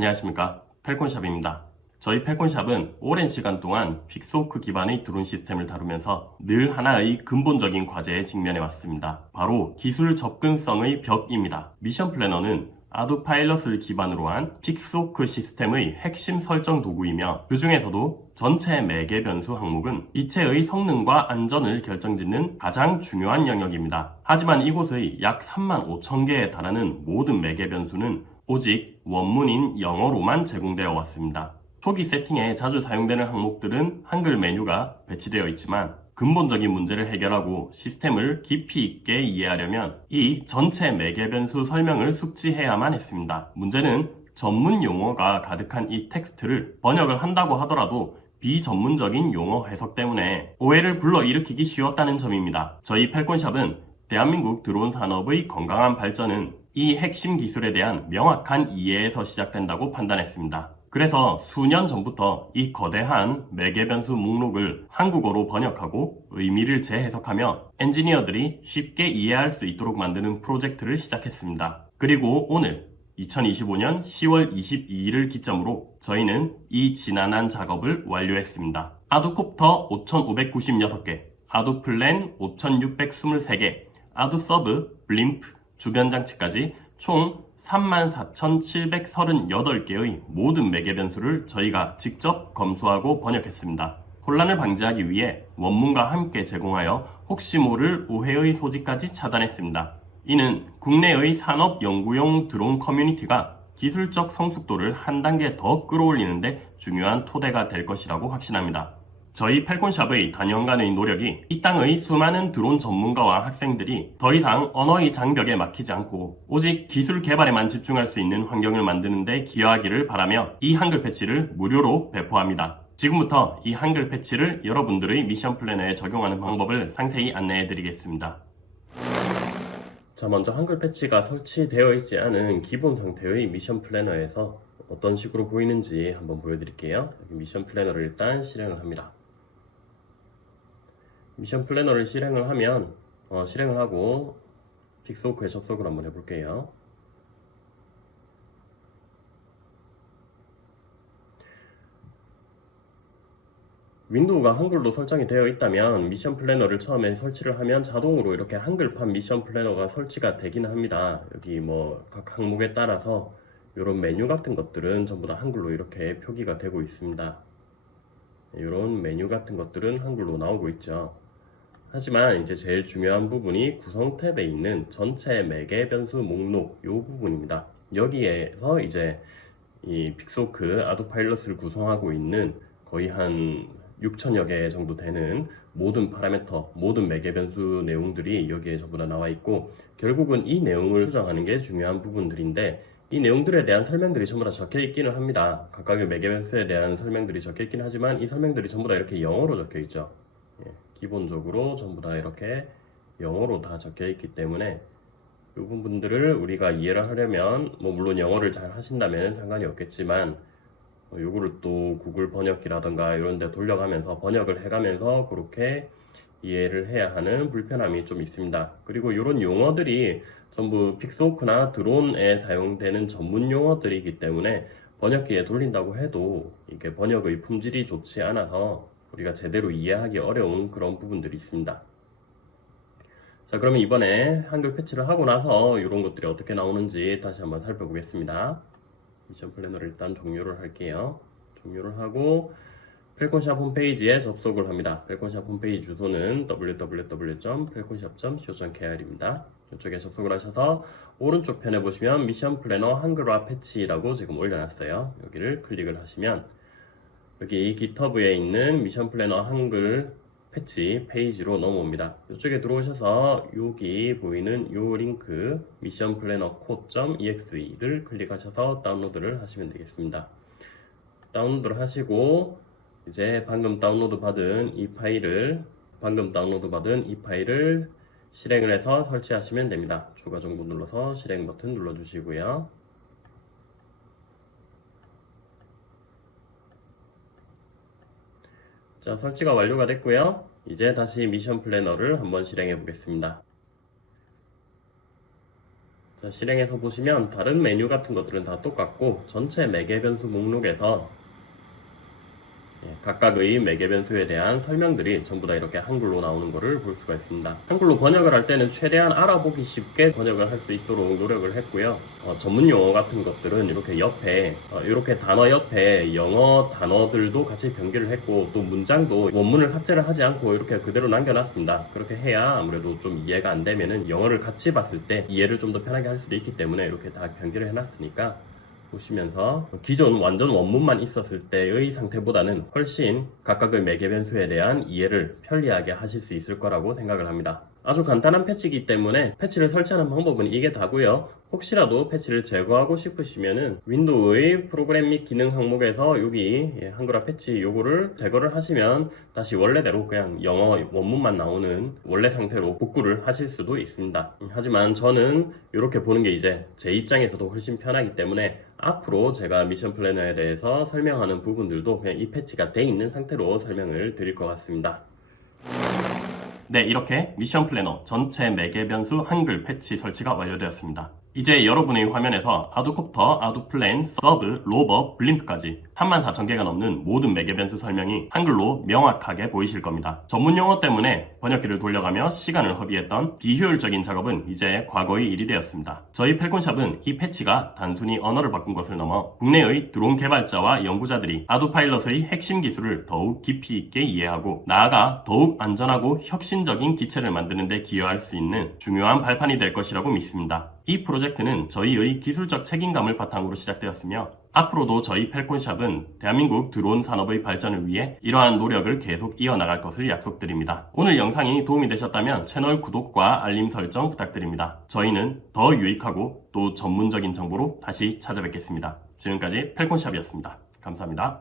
안녕하십니까 펠콘샵입니다. 저희 펠콘샵은 오랜 시간 동안 픽스호크 기반의 드론 시스템을 다루면서 늘 하나의 근본적인 과제에 직면해 왔습니다. 바로 기술 접근성의 벽입니다. 미션 플래너는 아두 파일럿을 기반으로 한 픽스호크 시스템의 핵심 설정 도구이며 그 중에서도 전체 매개 변수 항목은 기체의 성능과 안전을 결정짓는 가장 중요한 영역입니다. 하지만 이곳의 약 3만 5천 개에 달하는 모든 매개 변수는 오직 원문인 영어로만 제공되어 왔습니다. 초기 세팅에 자주 사용되는 항목들은 한글 메뉴가 배치되어 있지만 근본적인 문제를 해결하고 시스템을 깊이 있게 이해하려면 이 전체 매개 변수 설명을 숙지해야만 했습니다. 문제는 전문 용어가 가득한 이 텍스트를 번역을 한다고 하더라도 비전문적인 용어 해석 때문에 오해를 불러일으키기 쉬웠다는 점입니다. 저희 펠콘샵은 대한민국 드론 산업의 건강한 발전은 이 핵심 기술에 대한 명확한 이해에서 시작된다고 판단했습니다. 그래서 수년 전부터 이 거대한 매개 변수 목록을 한국어로 번역하고 의미를 재해석하며 엔지니어들이 쉽게 이해할 수 있도록 만드는 프로젝트를 시작했습니다. 그리고 오늘 2025년 10월 22일을 기점으로 저희는 이 지난한 작업을 완료했습니다. 아두콥터 5,596개, 아두플랜 5,623개, 아두서브, 블림프, 주변 장치까지 총 34,738개의 모든 매개 변수를 저희가 직접 검수하고 번역했습니다. 혼란을 방지하기 위해 원문과 함께 제공하여 혹시 모를 오해의 소지까지 차단했습니다. 이는 국내의 산업 연구용 드론 커뮤니티가 기술적 성숙도를 한 단계 더 끌어올리는데 중요한 토대가 될 것이라고 확신합니다. 저희 펠콘샵의 단연간의 노력이 이 땅의 수많은 드론 전문가와 학생들이 더 이상 언어의 장벽에 막히지 않고 오직 기술 개발에만 집중할 수 있는 환경을 만드는데 기여하기를 바라며 이 한글 패치를 무료로 배포합니다. 지금부터 이 한글 패치를 여러분들의 미션 플래너에 적용하는 방법을 상세히 안내해 드리겠습니다. 자, 먼저 한글 패치가 설치되어 있지 않은 기본 형태의 미션 플래너에서 어떤 식으로 보이는지 한번 보여드릴게요. 미션 플래너를 일단 실행을 합니다. 미션 플래너를 실행을 하면 어, 실행을 하고 픽스호크에 접속을 한번 해볼게요. 윈도우가 한글로 설정이 되어 있다면 미션 플래너를 처음에 설치를 하면 자동으로 이렇게 한글판 미션 플래너가 설치가 되긴 합니다. 여기 뭐 각 항목에 따라서 이런 메뉴 같은 것들은 전부 다 한글로 이렇게 표기가 되고 있습니다. 이런 메뉴 같은 것들은 한글로 나오고 있죠. 하지만 이제 제일 중요한 부분이 구성 탭에 있는 전체 매개 변수 목록 이 부분입니다. 여기에서 이제 이 픽소크 아도 파일럿을 구성하고 있는 거의 한 6천여 개 정도 되는 모든 파라미터, 모든 매개 변수 내용들이 여기에 전부 다 나와 있고 결국은 이 내용을 수정하는 게 중요한 부분들인데 이 내용들에 대한 설명들이 전부 다 적혀 있기는 합니다. 각각의 매개 변수에 대한 설명들이 적혀 있긴 하지만 이 설명들이 전부 다 이렇게 영어로 적혀 있죠. 예, 기본적으로 전부 다 이렇게 영어로 다 적혀 있기 때문에 이 부분들을 우리가 이해를 하려면 뭐 물론 영어를 잘 하신다면 상관이 없겠지만 어, 요거를 또 구글 번역기라든가 이런 데 돌려가면서 번역을 해가면서 그렇게 이해를 해야 하는 불편함이 좀 있습니다. 그리고 이런 용어들이 전부 픽스호크나 드론에 사용되는 전문 용어들이기 때문에 번역기에 돌린다고 해도 이게 번역의 품질이 좋지 않아서 우리가 제대로 이해하기 어려운 그런 부분들이 있습니다. 자, 그러면 이번에 한글 패치를 하고 나서 이런 것들이 어떻게 나오는지 다시 한번 살펴보겠습니다. 미션 플래너를 일단 종료를 할게요. 종료를 하고 펠콘샵 홈페이지에 접속을 합니다. 펠콘샵 홈페이지 주소는 www.pelconshop.co.kr입니다. 이쪽에 접속을 하셔서 오른쪽 편에 보시면 미션 플래너 한글화 패치라고 지금 올려놨어요. 여기를 클릭을 하시면 여기 GitHub에 있는 미션 플래너 한글 패치 페이지로 넘어옵니다. 이쪽에 들어오셔서 여기 보이는 요 링크 미션 플래너 코.exe를 클릭하셔서 다운로드를 하시면 되겠습니다. 다운로드를 하시고 이제 방금 다운로드 받은 이 파일을 방금 다운로드 받은 이 파일을 실행을 해서 설치하시면 됩니다. 추가 정보 눌러서 실행 버튼 눌러주시고요. 자, 설치가 완료가 됐고요. 이제 다시 미션 플래너를 한번 실행해 보겠습니다. 자, 자, 실행해서 보시면 다른 메뉴 같은 것들은 다 똑같고 전체 매개 변수 목록에서 예, 각각의 매개 변수에 대한 설명들이 전부 다 이렇게 한글로 나오는 것을 볼 수가 있습니다. 한글로 번역을 할 때는 최대한 알아보기 쉽게 번역을 할 수 있도록 노력을 했고요. 어, 전문 용어 같은 것들은 이렇게 옆에 어, 이렇게 단어 옆에 영어 단어들도 같이 변기를 했고 또 문장도 원문을 삭제를 하지 않고 이렇게 그대로 남겨놨습니다. 그렇게 해야 아무래도 좀 이해가 안 되면은 영어를 같이 봤을 때 이해를 좀 더 편하게 할 수도 있기 때문에 이렇게 다 변기를 해놨으니까 보시면서 기존 완전 원문만 있었을 때의 상태보다는 훨씬 각각의 매개 변수에 대한 이해를 편리하게 하실 수 있을 거라고 생각을 합니다. 아주 간단한 패치이기 때문에 패치를 설치하는 방법은 이게 다고요. 혹시라도 패치를 제거하고 싶으시면은 윈도우의 프로그램 및 기능 항목에서 여기 예, 한글화 패치 요거를 제거를 하시면 다시 원래대로 그냥 영어 원문만 나오는 원래 상태로 복구를 하실 수도 있습니다. 음, 하지만 저는 이렇게 보는 게 이제 제 입장에서도 훨씬 편하기 때문에 앞으로 제가 미션 플래너에 대해서 설명하는 부분들도 그냥 이 패치가 돼 있는 상태로 설명을 드릴 것 같습니다. 네, 이렇게 미션 플래너 전체 매개 변수 한글 패치 설치가 완료되었습니다. 이제 여러분의 화면에서 아두콥터, 아두플랜, 서브, 로버, 블림프까지 34,000개가 넘는 모든 매개 변수 설명이 한글로 명확하게 보이실 겁니다. 전문 용어 때문에 번역기를 돌려가며 시간을 허비했던 비효율적인 작업은 이제 과거의 일이 되었습니다. 저희 펠콘샵은 이 패치가 단순히 언어를 바꾼 것을 넘어 국내의 드론 개발자와 연구자들이 아두파일럿의 핵심 기술을 더욱 깊이 있게 이해하고 나아가 더욱 안전하고 혁신적인 기체를 만드는 데 기여할 수 있는 중요한 발판이 될 것이라고 믿습니다. 이 프로젝트는 저희의 기술적 책임감을 바탕으로 시작되었으며 앞으로도 저희 펠콘샵은 대한민국 드론 산업의 발전을 위해 이러한 노력을 계속 이어나갈 것을 약속드립니다. 오늘 영상이 도움이 되셨다면 채널 구독과 알림 설정 부탁드립니다. 저희는 더 유익하고 또 전문적인 정보로 다시 찾아뵙겠습니다. 지금까지 펠콘샵이었습니다. 감사합니다.